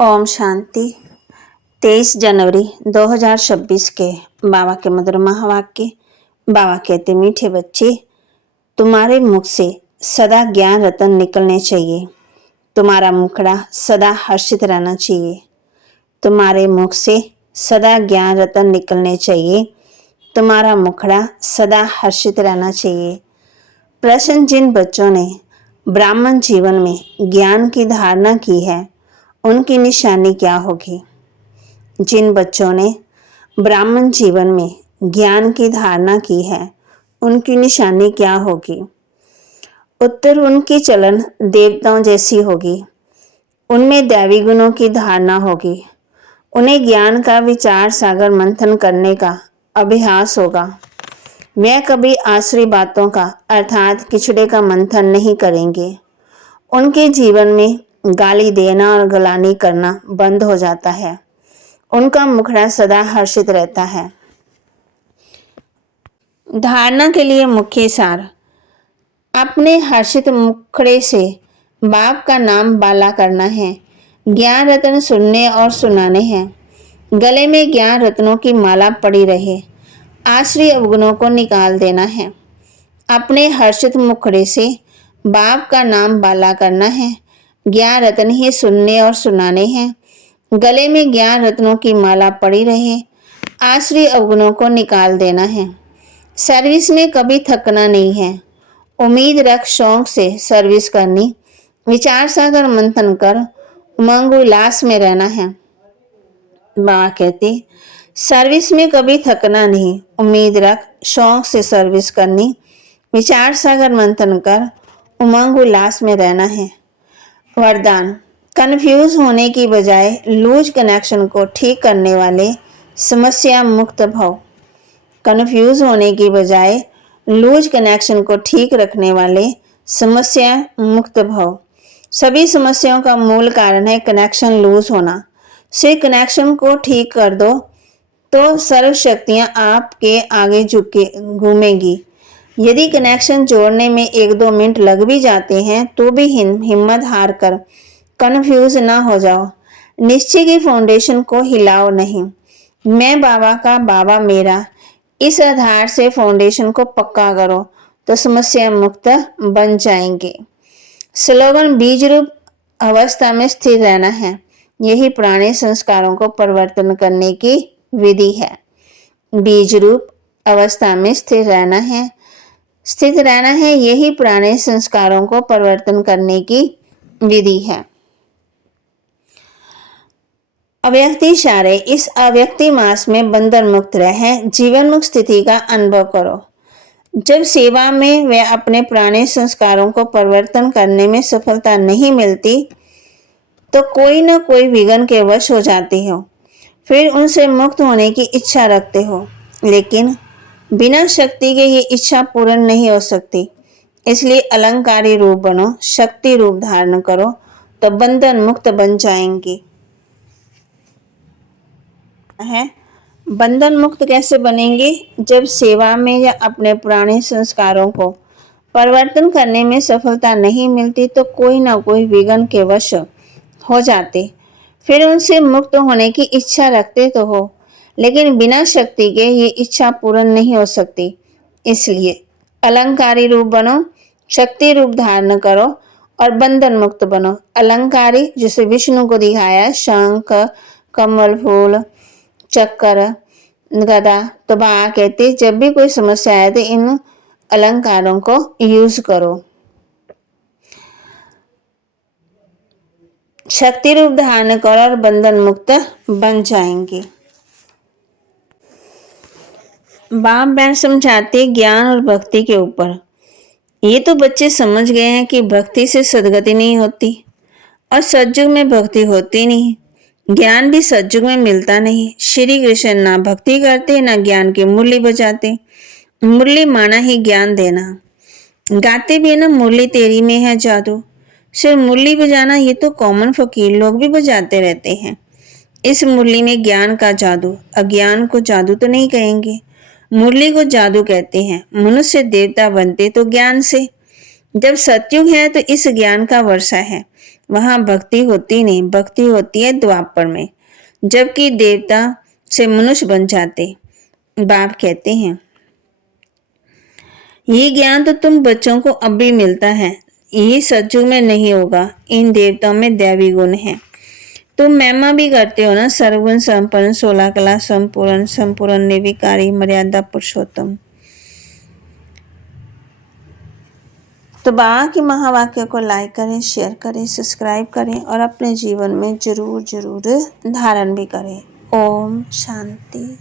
ओम शांति। 23 जनवरी 2026 के बाबा के मधुर महावाक्य। बाबा कहते, मीठे बच्चे, तुम्हारे मुख से सदा ज्ञान रतन निकलने चाहिए। तुम्हारा मुखड़ा सदा हर्षित रहना चाहिए। तुम्हारे मुख से सदा ज्ञान रतन निकलने चाहिए। तुम्हारा मुखड़ा सदा हर्षित रहना चाहिए। प्रश्न, जिन बच्चों ने ब्राह्मण जीवन में ज्ञान की धारणा की है, उनकी निशानी क्या होगी? जिन बच्चों ने ब्राह्मण जीवन में ज्ञान की धारणा की है, उनकी निशानी क्या होगी? उत्तर, उनकी चलन देवताओं जैसी होगी। उनमें दैवी गुणों की धारणा होगी। उन्हें ज्ञान का विचार सागर मंथन करने का अभ्यास होगा। वे कभी आसुरी बातों का अर्थात किचड़े का मंथन नहीं करेंगे। उनके जीवन में गाली देना और गलानी करना बंद हो जाता है। उनका मुखड़ा सदा हर्षित रहता है। धारणा के लिए मुख्य सार, अपने हर्षित मुखड़े से बाप का नाम बाला करना है। ज्ञान रत्न सुनने और सुनाने हैं। गले में ज्ञान रत्नों की माला पड़ी रहे। आश्री अवगुणों को निकाल देना है। अपने हर्षित मुखड़े से बाप का नाम बाला करना है। ज्ञान रत्न ही सुनने और सुनाने हैं। गले में ज्ञान रत्नों की माला पड़ी रहे। आश्री अवगुणों को निकाल देना है। सर्विस में कभी थकना नहीं है। उम्मीद रख शौक से सर्विस करनी। विचार सागर मंथन कर उमंग उल्लास में रहना है। बाबा कहते, सर्विस में कभी थकना नहीं। उम्मीद रख शौक से सर्विस करनी। विचार सागर मंथन कर उमंग उल्लास में रहना है। वरदान, कन्फ्यूज होने की बजाय लूज कनेक्शन को ठीक करने वाले समस्या मुक्त भव। कन्फ्यूज होने की बजाय लूज कनेक्शन को ठीक रखने वाले समस्या मुक्त भव। सभी समस्याओं का मूल कारण है कनेक्शन लूज होना। से कनेक्शन को ठीक कर दो तो सर्व शक्तियां आपके आगे झुके घूमेंगी। यदि कनेक्शन जोड़ने में 1-2 मिनट लग भी जाते हैं तो भी हिम्मत हार कर कन्फ्यूज ना हो जाओ। निश्चय की फाउंडेशन को हिलाओ नहीं। मैं बाबा का, बाबा मेरा, इस आधार से फाउंडेशन को पक्का करो तो समस्या मुक्त बन जाएंगे। स्लोगन, बीज रूप अवस्था में स्थिर रहना है। यही पुराने संस्कारों को परिवर्तन करने की विधि है। बीज रूप अवस्था में स्थिर रहना है, स्थित रहना है। यही पुराने संस्कारों को परिवर्तन करने की विधि है। अव्यक्ति इशारे, इस अव्यक्ति मास में बंधन मुक्त रहे, जीवन मुक्त स्थिति का अनुभव करो। जब सेवा में वे अपने पुराने संस्कारों को परिवर्तन करने में सफलता नहीं मिलती तो कोई न कोई विघ्न के वश हो जाते हो। फिर उनसे मुक्त होने की इच्छा रखते हो, लेकिन बिना शक्ति के ये इच्छा पूर्ण नहीं हो सकती। इसलिए अलंकारी रूप बनो, शक्ति रूप धारण करो तो बंधन मुक्त बन जाएंगे। है बंधन मुक्त कैसे बनेंगे? जब सेवा में या अपने पुराने संस्कारों को परिवर्तन करने में सफलता नहीं मिलती तो कोई ना कोई विघ्न के वश हो जाते। फिर उनसे मुक्त होने की इच्छा रखते तो हो, लेकिन बिना शक्ति के ये इच्छा पूर्ण नहीं हो सकती। इसलिए अलंकारी रूप बनो, शक्ति रूप धारण करो और बंधन मुक्त बनो। अलंकारी जिसे विष्णु को दिखाया, शंख, कमल फूल, चक्कर, गदा। तो बाबा कहते, जब भी कोई समस्या आए तो इन अलंकारों को यूज करो। शक्ति रूप धारण करो और बंधन मुक्त बन जाएंगे। बाप बहन समझाते ज्ञान और भक्ति के ऊपर। ये तो बच्चे समझ गए हैं कि भक्ति से सदगति नहीं होती और सतयुग में भक्ति होती नहीं। ज्ञान भी सतयुग में मिलता नहीं। श्री कृष्ण ना भक्ति करते ना ज्ञान की मुरली बजाते। मुरली माना ही ज्ञान देना। गाते भी ना, मुरली तेरी में है जादू। सिर्फ मुरली बजाना ये तो कॉमन फकीर लोग भी बजाते रहते हैं। इस मुरली में ज्ञान का जादू। अज्ञान को जादू तो नहीं कहेंगे, मुरली को जादू कहते हैं। मनुष्य देवता बनते तो ज्ञान से। जब सतयुग है तो इस ज्ञान का वर्षा है, वहां भक्ति होती नहीं, भक्ति होती है द्वापर में, जबकि देवता से मनुष्य बन जाते। बाप कहते हैं, ये ज्ञान तो तुम बच्चों को अब भी मिलता है, ये सतयुग में नहीं होगा। इन देवताओं में दैवी गुण है। तुम महिमा भी करते हो ना, सर्वगुण संपन्न, 16 कला संपूर्ण, संपूर्ण निर्विकारी, मर्यादा पुरुषोत्तम। तो बाबा के महावाक्य को लाइक करें, शेयर करें, सब्सक्राइब करें और अपने जीवन में जरूर जरूर धारण भी करें। ओम शांति।